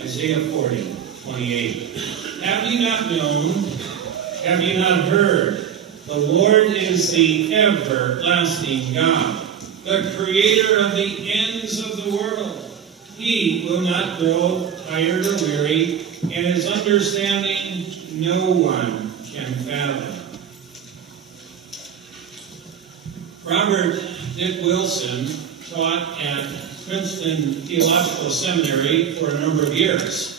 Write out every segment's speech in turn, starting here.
Isaiah 40:28. Have you not known? Have you not heard? The Lord is the everlasting God, the creator of the ends of the world. He will not grow tired or weary, and his understanding no one can fathom. Robert Dick Wilson taught at Princeton Theological Seminary for a number of years.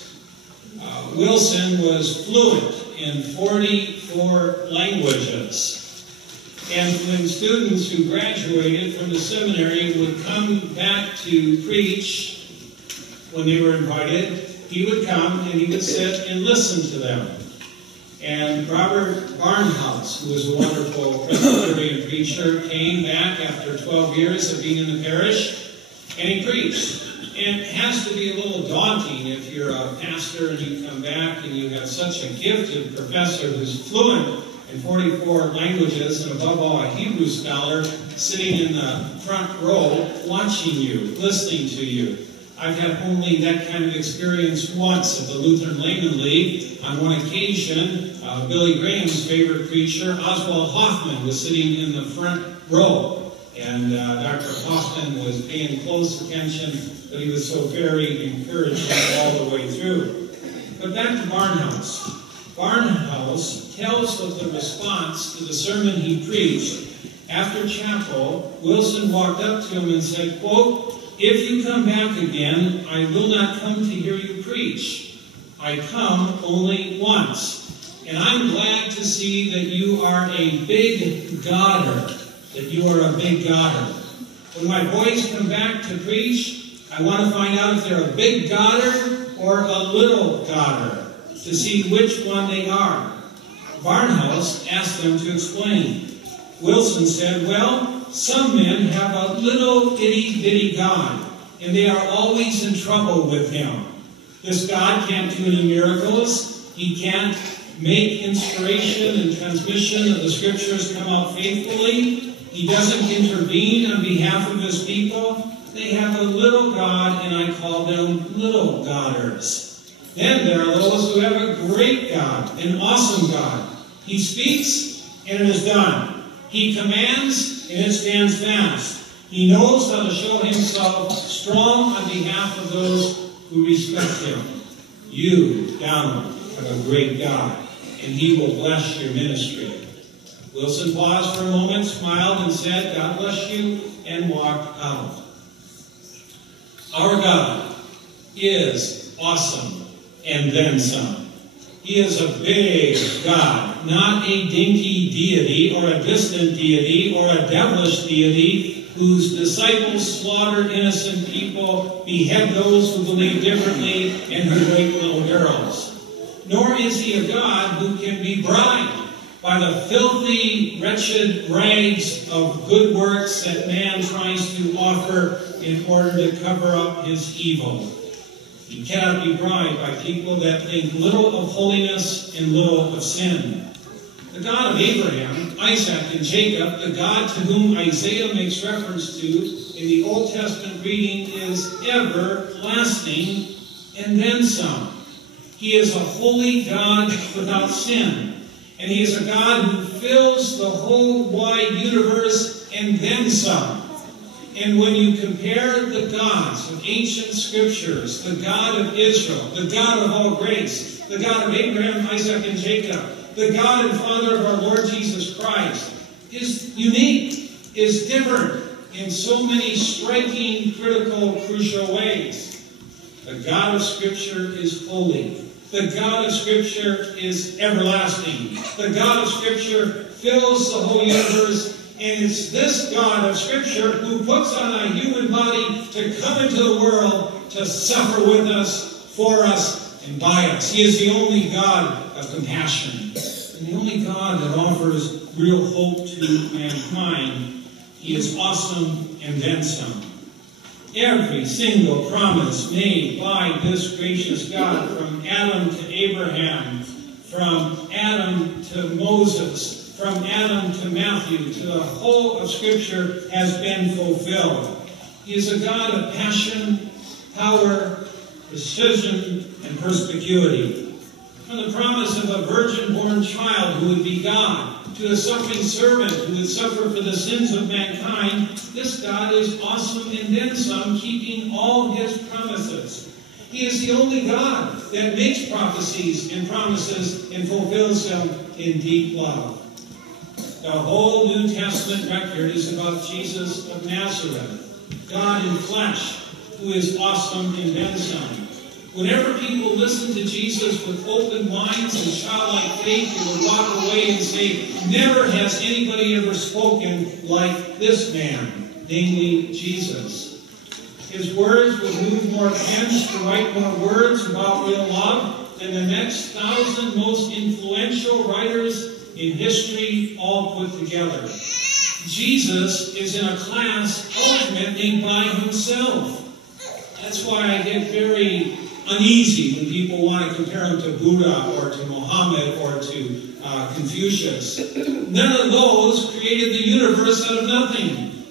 Wilson was fluent in 44 languages. And when students who graduated from the seminary would come back to preach, when they were invited, he would come and he would sit and listen to them. And Robert Barnhouse, who was a wonderful Presbyterian preacher, came back after 12 years of being in the parish, and he preached. And it has to be a little daunting if you're a pastor and you come back and you have such a gifted professor who's fluent in 44 languages, and above all, a Hebrew scholar sitting in the front row watching you, listening to you. I've had only that kind of experience once at the Lutheran Layman League. On one occasion, Billy Graham's favorite preacher, Oswald Hoffman, was sitting in the front row. And Dr. Hoffman was paying close attention, but he was so very encouraging all the way through. But back to Barnhouse. Barnhouse tells of the response to the sermon he preached. After chapel, Wilson walked up to him and said, quote, "If you come back again, I will not come to hear you preach. I come only once. And I'm glad to see that you are a big Godder. That you are a big Godder. When my boys come back to preach, I want to find out if they're a big Godder or a little Godder, to see which one they are." Barnhouse asked them to explain. Wilson said, "Well, some men have a little itty-bitty God, and they are always in trouble with him. This God can't do any miracles. He can't make inspiration and transmission of the Scriptures come out faithfully. He doesn't intervene on behalf of his people. They have a little God, and I call them little Godders. Then there are those who have a great God, an awesome God. He speaks, and it is done. He commands, and it stands fast. He knows how to show himself strong on behalf of those who respect him. You, Donald, have a great God, and he will bless your ministry." Wilson paused for a moment, smiled, and said, "God bless you," and walked out. Our God is awesome, and then some. He is a big God, not a dinky deity or a distant deity or a devilish deity whose disciples slaughter innocent people, behead those who believe differently, and who rape little girls. Nor is he a God who can be bribed by the filthy, wretched rags of good works that man tries to offer in order to cover up his evil. He cannot be bribed by people that think little of holiness and little of sin. The God of Abraham, Isaac, and Jacob, the God to whom Isaiah makes reference to in the Old Testament reading, is everlasting and then some. He is a holy God without sin. And he is a God who fills the whole wide universe and then some. And when you compare the gods of ancient scriptures, the God of Israel, the God of all grace, the God of Abraham, Isaac, and Jacob, the God and Father of our Lord Jesus Christ, is unique, is different in so many striking, critical, crucial ways. The God of Scripture is holy. The God of Scripture is everlasting. The God of Scripture fills the whole universe, and it's this God of Scripture who puts on a human body to come into the world to suffer with us, for us, and by us. He is the only God of compassion, and the only God that offers real hope to mankind. He is awesome and then some. Every single promise made by this gracious God, from Adam to Abraham, from Adam to Moses, from Adam to Matthew, to the whole of Scripture, has been fulfilled. He is a God of passion, power, precision, and perspicuity. From the promise of a virgin-born child who would be God, to a suffering servant who would suffer for the sins of mankind, this God is awesome and then some, keeping all his promises. He is the only God that makes prophecies and promises and fulfills them in deep love. The whole New Testament record is about Jesus of Nazareth, God in flesh, who is awesome and then some. Whenever people listen to Jesus with open minds and childlike faith, they would walk away and say, never has anybody ever spoken like this man, namely Jesus. His words would move more pens to write more words about real love than the next 1,000 most influential writers in history all put together. Jesus is in a class ultimately by himself. That's why I get very uneasy when people want to compare him to Buddha or to Muhammad or to Confucius. None of those created the universe out of nothing.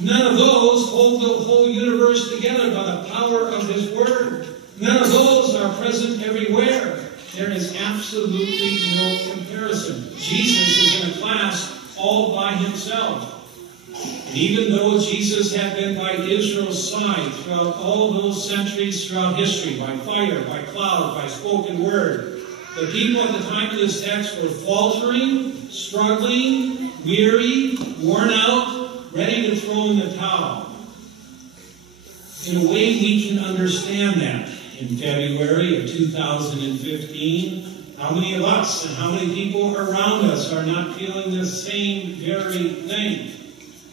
None of those hold the whole universe together by the power of his word. None of those are present everywhere. There is absolutely no comparison. Jesus is in a class all by himself. And even though Jesus had been by Israel's side throughout all those centuries throughout history, by fire, by cloud, by spoken word, the people at the time of this text were faltering, struggling, weary, worn out, ready to throw in the towel. In a way, we can understand that. In February of 2015, how many of us and how many people around us are not feeling the same very thing?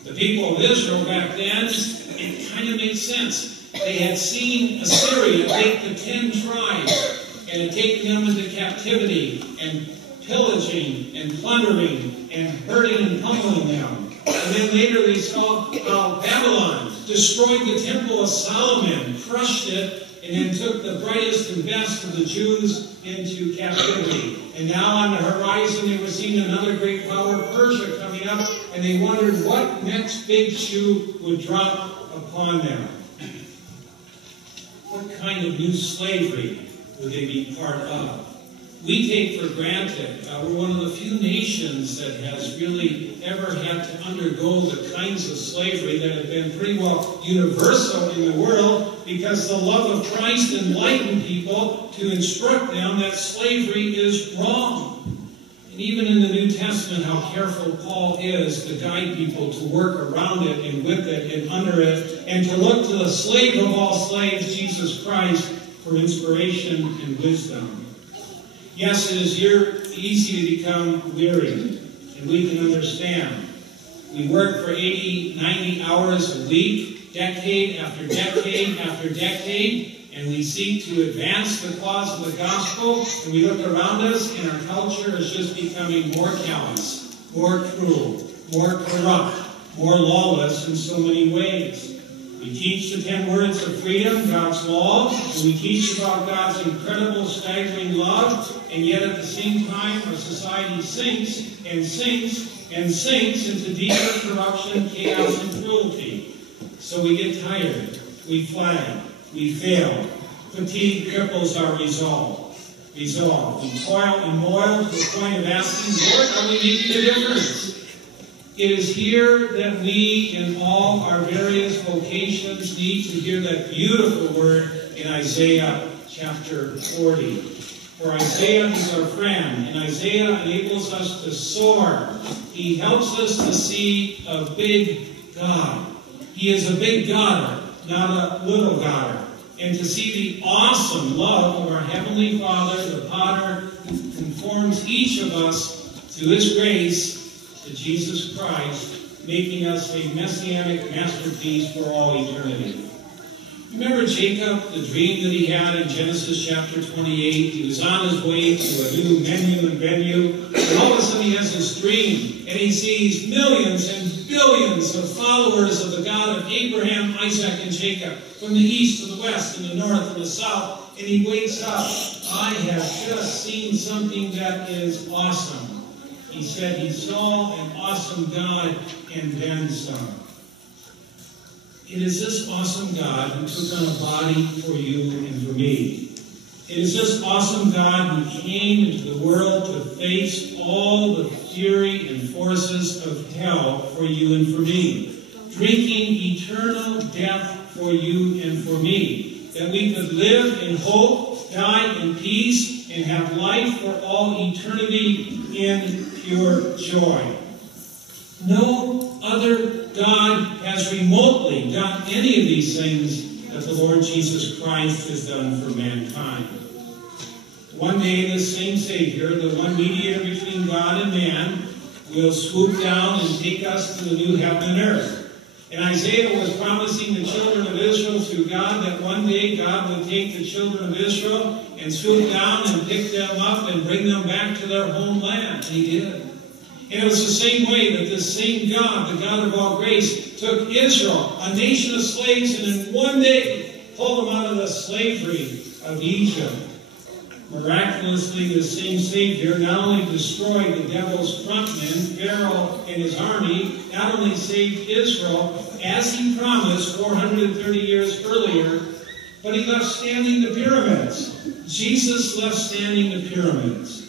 The people of Israel back then, it kind of makes sense. They had seen Assyria take the 10 tribes and had taken them into captivity and pillaging and plundering and hurting and pummeling them. And then later they saw how Babylon destroyed the temple of Solomon, crushed it, and then took the brightest and best of the Jews into captivity. And now on the horizon they were seeing another great power, Persia, coming up, and they wondered what next big shoe would drop upon them. What kind of new slavery would they be part of? We take for granted, we're one of the few nations that has really ever had to undergo the kinds of slavery that have been pretty well universal in the world, because the love of Christ enlightened people to instruct them that slavery is wrong. And even in the New Testament, how careful Paul is to guide people to work around it and with it and under it, and to look to the slave of all slaves, Jesus Christ, for inspiration and wisdom. Yes, it is easy to become weary, and we can understand. We work for 80, 90 hours a week, decade after decade after decade, and we seek to advance the cause of the gospel, and we look around us, and our culture is just becoming more callous, more cruel, more corrupt, more lawless in so many ways. We teach the 10 words of freedom, God's law, and we teach about God's incredible, staggering love, and yet at the same time our society sinks and sinks and sinks into deeper corruption, chaos, and cruelty. So we get tired, we flag, we fail. Fatigue cripples our resolve. We toil and moil to the point of asking, Lord, are we making a difference? It is here that we, in all our various vocations, need to hear that beautiful word in Isaiah chapter 40. For Isaiah is our friend, and Isaiah enables us to soar. He helps us to see a big God. He is a big God, not a little God. And to see the awesome love of our Heavenly Father, the Potter, who conforms each of us to His grace, to Jesus Christ, making us a messianic masterpiece for all eternity. Remember Jacob, the dream that he had in Genesis chapter 28? He was on his way to a new menu and venue, and all of a sudden he has this dream, and he sees millions and billions of followers of the God of Abraham, Isaac, and Jacob, from the east to the west, and the north and the south, and he wakes up. I have just seen something that is awesome. He said he saw an awesome God and then some. It is this awesome God who took on a body for you and for me. It is this awesome God who came into the world to face all the fury and forces of hell for you and for me, drinking eternal death for you and for me, that we could live in hope, die in peace, and have life for all eternity in pure joy. No other God has remotely done any of these things that the Lord Jesus Christ has done for mankind. One day, the same Savior, the one mediator between God and man, will swoop down and take us to the new heaven and earth. And Isaiah was promising the children of Israel through God that one day God would take the children of Israel and swoop down and pick them up and bring them back to their homeland. And he did. And it was the same way that this same God, the God of all grace, took Israel, a nation of slaves, and in one day pulled them out of the slavery of Egypt. Miraculously, the same Savior not only destroyed the devil's frontman, Pharaoh and his army, not only saved Israel, as he promised 430 years earlier, but he left standing the pyramids. Jesus left standing the pyramids.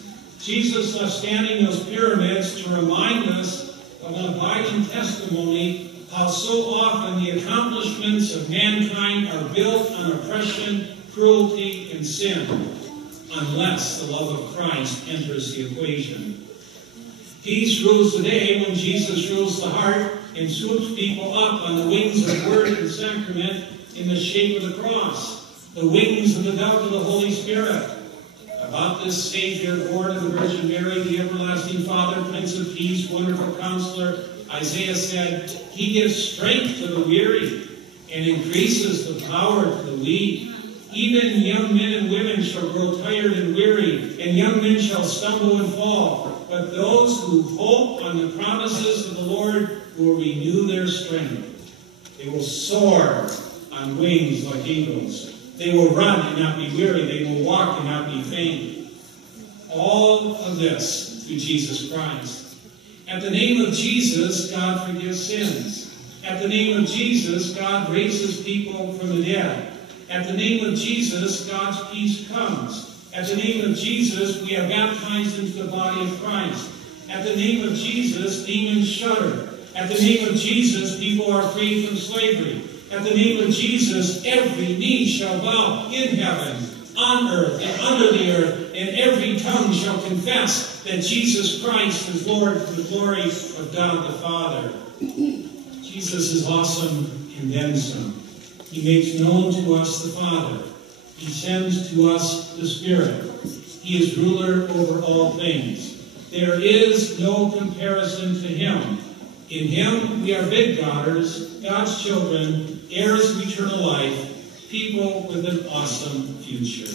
Jesus left standing those pyramids to remind us of an abiding testimony how so often the accomplishments of mankind are built on oppression, cruelty, and sin, unless the love of Christ enters the equation. Peace rules the day when Jesus rules the heart and swoops people up on the wings of word and sacrament in the shape of the cross, the wings of the dove of the Holy Spirit. About this Savior, born of the Virgin Mary, the everlasting Father, Prince of Peace, wonderful Counselor, Isaiah said, He gives strength to the weary and increases the power to the weak. Even young men and women shall grow tired and weary, and young men shall stumble and fall. But those who hope on the promises of the Lord will renew their strength. They will soar on wings like eagles. They will run and not be weary. They will walk and not be faint. All of this through Jesus Christ. At the name of Jesus, God forgives sins. At the name of Jesus, God raises people from the dead. At the name of Jesus, God's peace comes. At the name of Jesus, we are baptized into the body of Christ. At the name of Jesus, demons shudder. At the name of Jesus, people are freed from slavery. At the name of Jesus, every knee shall bow in heaven, on earth, and under the earth, and every tongue shall confess that Jesus Christ is Lord for the glory of God the Father. Jesus is awesome and then some. He makes known to us the Father. He sends to us the Spirit. He is ruler over all things. There is no comparison to Him. In Him we are big daughters, God's children, heirs of eternal life, people with an awesome future.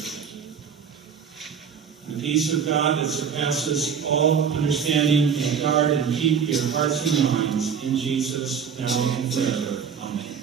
The peace of God that surpasses all understanding, and guard and keep your hearts and minds in Jesus now and forever. Amen.